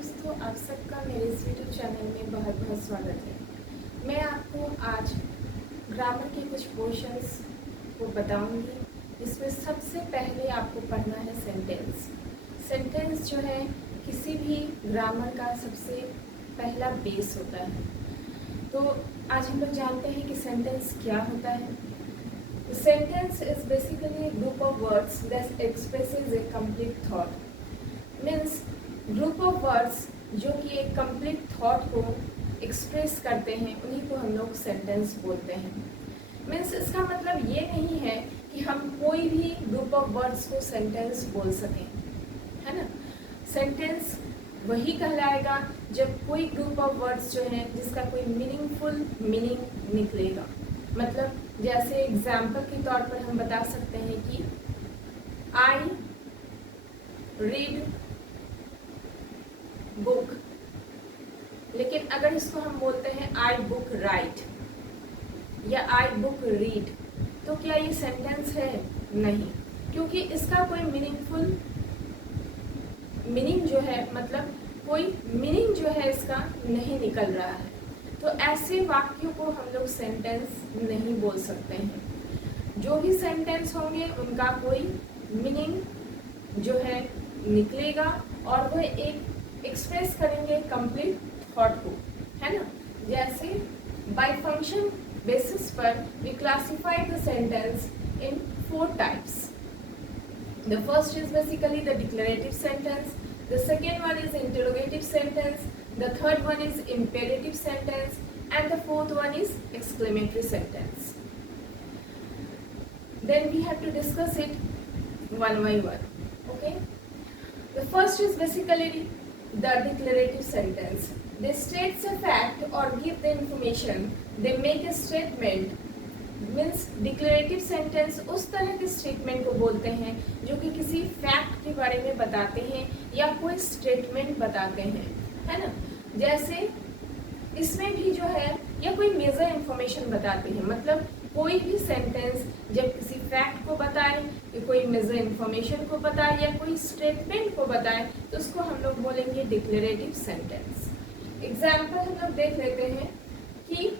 दोस्तों, आप सबका मेरे इस यूट्यूब चैनल में बहुत बहुत स्वागत है। मैं आपको आज ग्रामर के कुछ पोर्शंस को बताऊंगी, जिसमें सबसे पहले आपको पढ़ना है सेंटेंस। सेंटेंस जो है किसी भी ग्रामर का सबसे पहला बेस होता है। तो आज हम लोग जानते हैं कि सेंटेंस क्या होता है। Sentence is basically a group of words that expresses a complete thought. Means group of words जो कि एक कंप्लीट थॉट को एक्सप्रेस करते हैं, उन्हीं को हम लोग सेंटेंस बोलते हैं। मीन्स इसका मतलब ये नहीं है कि हम कोई भी ग्रुप ऑफ वर्ड्स को सेंटेंस बोल सकें, है ना। सेंटेंस वही कहलाएगा जब कोई ग्रुप ऑफ वर्ड्स जो है जिसका कोई मीनिंगफुल मीनिंग निकलेगा। मतलब जैसे एग्जाम्पल के तौर पर हम बता सकते हैं कि आई रीड बुक, लेकिन अगर इसको हम बोलते हैं आई बुक राइट या आई बुक रीड, तो क्या ये सेंटेंस है? नहीं, क्योंकि इसका कोई मीनिंगफुल मीनिंग जो है, मतलब कोई मीनिंग जो है इसका नहीं निकल रहा है। तो ऐसे वाक्यों को हम लोग सेंटेंस नहीं बोल सकते हैं। जो भी सेंटेंस होंगे उनका कोई मीनिंग जो है निकलेगा और वह एक एक्सप्रेस करेंगे कंप्लीट थॉट को, है ना। जैसे बाय फंक्शन बेसिस पर we classify the sentence in 4 types. The first is basically the declarative sentence, the second one is interrogative sentence, the third one is imperative sentence and the fourth one is exclamatory sentence. Then we have to discuss it one by one. Okay. The first is basically the declarative sentence. They state a fact or give the information. They make a statement. Means declarative sentence उस तरह के statement को बोलते हैं जो कि किसी fact के बारे में बताते हैं या कोई स्टेटमेंट बताते हैं, है ना। जैसे इसमें भी जो है या कोई मेजर इंफॉर्मेशन बताते हैं। मतलब कोई भी सेंटेंस जब किसी फैक्ट को बताए या कोई मेजर इंफॉर्मेशन को बताए या कोई स्टेटमेंट को बताए तो उसको हम लोग बोलेंगे डिक्लेरेटिव सेंटेंस। एग्जाम्पल हम लोग देख लेते हैं कि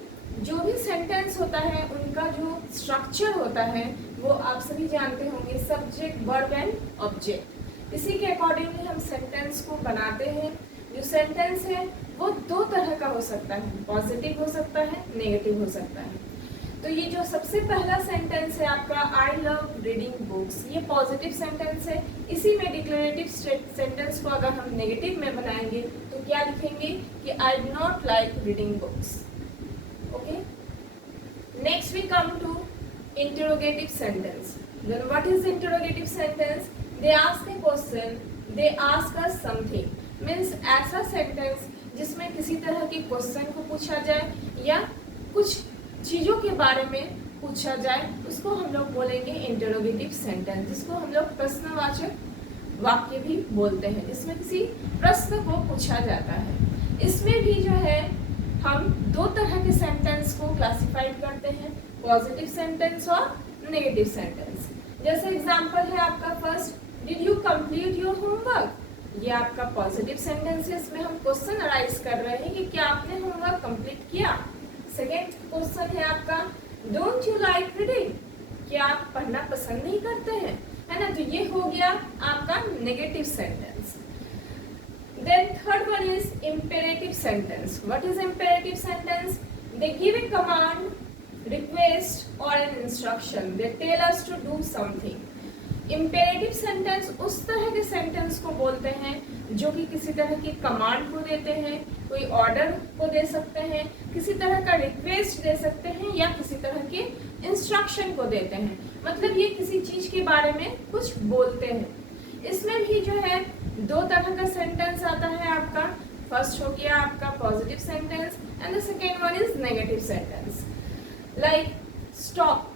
जो भी सेंटेंस होता है उनका जो स्ट्रक्चर होता है वो आप सभी जानते होंगे, सब्जेक्ट वर्ब एंड ऑब्जेक्ट। इसी के अकॉर्डिंगली हम सेंटेंस को बनाते हैं। जो सेंटेंस है वो 2 तरह का हो सकता है, पॉजिटिव हो सकता है, नेगेटिव हो सकता है। तो ये जो सबसे पहला सेंटेंस है आपका आई लव रीडिंग बुक्स, ये पॉजिटिव सेंटेंस है। इसी में डिक्लेरेटिव सेंटेंस को अगर हम नेगेटिव में बनाएंगे तो क्या लिखेंगे कि I do not like reading books. Okay, next we come to interrogative sentence. Then what is interrogative sentence? They ask a question, they ask us something. Means ऐसा सेंटेंस जिसमें किसी तरह के क्वेश्चन को पूछा जाए या कुछ चीज़ों के बारे में पूछा जाए, उसको हम लोग बोलेंगे इंटरोगेटिव सेंटेंस, जिसको हम लोग प्रश्नवाचक वाक्य भी बोलते हैं, जिसमें किसी प्रश्न को पूछा जाता है। इसमें भी जो है हम 2 तरह के सेंटेंस को क्लासिफाइड करते हैं, पॉजिटिव सेंटेंस और नेगेटिव सेंटेंस। जैसे एग्जाम्पल है आपका first, did you complete your homework. ये आपका पॉजिटिव सेंटेंस है, इसमें हम क्वेश्चन अराइज कर रहे हैं कि क्या आपने होमवर्क कंप्लीट किया। सेकेंड क्वेश्चन है आपका, डोंट यू लाइक रीडिंग, क्या आप पढ़ना पसंद नहीं करते हैं, है ना। तो ये हो गया आपका negative sentence. Then third one is imperative sentence. What is imperative sentence? They give a command, request or an instruction. They tell us to do something. Imperative sentence उस तरह के सेंटेंस को बोलते हैं जो कि किसी तरह की कमांड को देते हैं, कोई ऑर्डर को दे सकते हैं, किसी तरह का रिक्वेस्ट दे सकते हैं या किसी तरह के इंस्ट्रक्शन को देते हैं। मतलब ये किसी चीज के बारे में कुछ बोलते हैं। इसमें भी जो है 2 तरह का सेंटेंस आता है आपका। फर्स्ट हो गया आपका positive sentence and the second one is negative sentence. Like stop,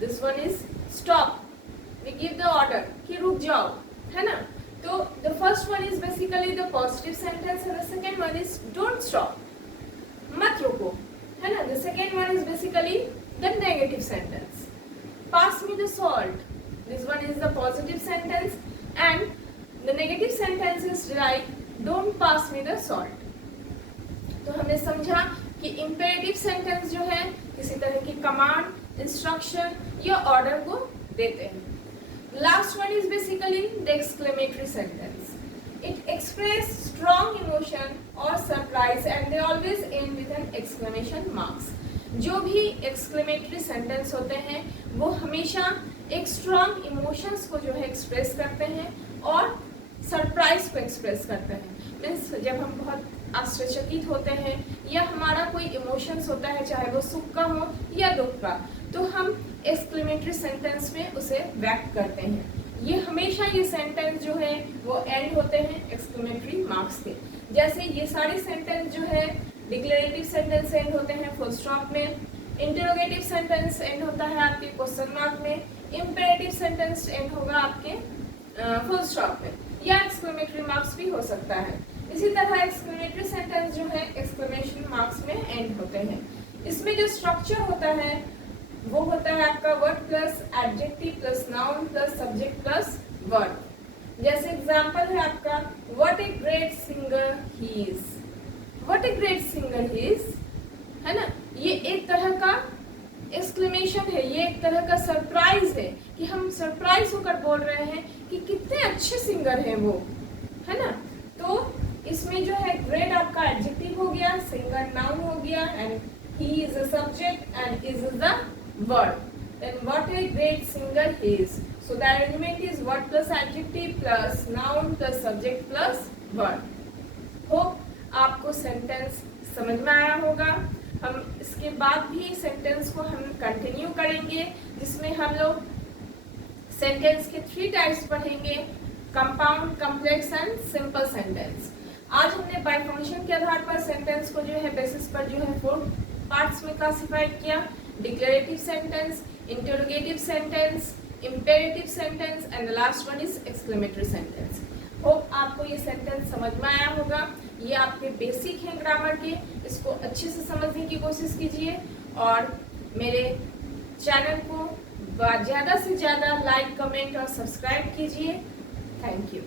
this one is stop, we give the order कि रुक जाओ, है ना। तो the first one is basically the positive sentence and the second one is don't stop, मत रुको, है ना। The second one is basically the negative sentence. Pass me the salt, this one is the positive sentence and the negative sentence is like don't pass me the salt. तो हमने समझा कि imperative sentence जो है किसी तरह की command, instruction या ऑर्डर को देते हैं। Last one is basically the exclamatory sentence. It express strong emotion और surprise and they always end with an exclamation marks. जो भी एक्सक्लेमेटरी सेंटेंस होते हैं वो हमेशा एक स्ट्रॉन्ग इमोशंस को जो है एक्सप्रेस करते हैं और सरप्राइज को एक्सप्रेस करते हैं। मीन्स जब हम बहुत आश्चर्यचकित होते हैं या हमारा कोई इमोशंस होता है, चाहे वो सुख का हो या दुख का, तो हम एक्सक्लेमेटरी सेंटेंस में उसे व्यक्त करते हैं। ये हमेशा ये सेंटेंस जो है वो एंड होते हैं एक्सक्लेमेटरी मार्क्स के। जैसे ये सारे सेंटेंस जो है डिक्लेरेटिव सेंटेंस एंड होते हैं फुल स्टॉप में, इंटरोगेटिव सेंटेंस एंड होता है आपके क्वेश्चन मार्क में, इंपेरेटिव सेंटेंस एंड होगा आपके फुल स्टॉप में, या एक्सक्लेमेटरी मार्क्स भी हो सकता है। इसी तरह एक्सक्लेमेटरी सेंटेंस जो है एक्सक्लेमेशन मार्क्स में एंड होते हैं। इसमें जो स्ट्रक्चर होता है वो होता है आपका word plus adjective plus noun plus subject plus verb. जैसे एग्जांपल है आपका what a great singer he is. What a great singer he is, है ना, ये एक तरह का एक्सक्लेमेशन है, ये एक तरह का सरप्राइज है कि हम सरप्राइज होकर बोल रहे हैं कि कितने अच्छे सिंगर हैं वो, है ना। तो इसमें जो है ग्रेट आपका एडजेक्टिव हो गया, सिंगर नाउन हो गया, and he is a subject and is the verb. Then what a great singer he is, so the arrangement is word plus adjective plus noun plus subject plus verb. Hope आपको sentence समझ में आया होगा। हम इसके बाद भी sentence को हम कंटिन्यू करेंगे, जिसमें हम लोग सेंटेंस के 3 टाइप्स पढ़ेंगे, compound, complex and simple sentence. आज हमने बाय फंक्शन के आधार पर सेंटेंस को जो है बेसिस पर जो है 4 पार्ट्स में क्लासिफाइड किया, declarative sentence, interrogative sentence, imperative sentence and the last one is exclamatory sentence. Hope आपको ये सेंटेंस समझ में आया होगा। ये आपके बेसिक हैं ग्रामर के, इसको अच्छे से समझने की कोशिश कीजिए और मेरे चैनल को ज़्यादा से ज़्यादा लाइक, कमेंट और सब्सक्राइब कीजिए। Thank you.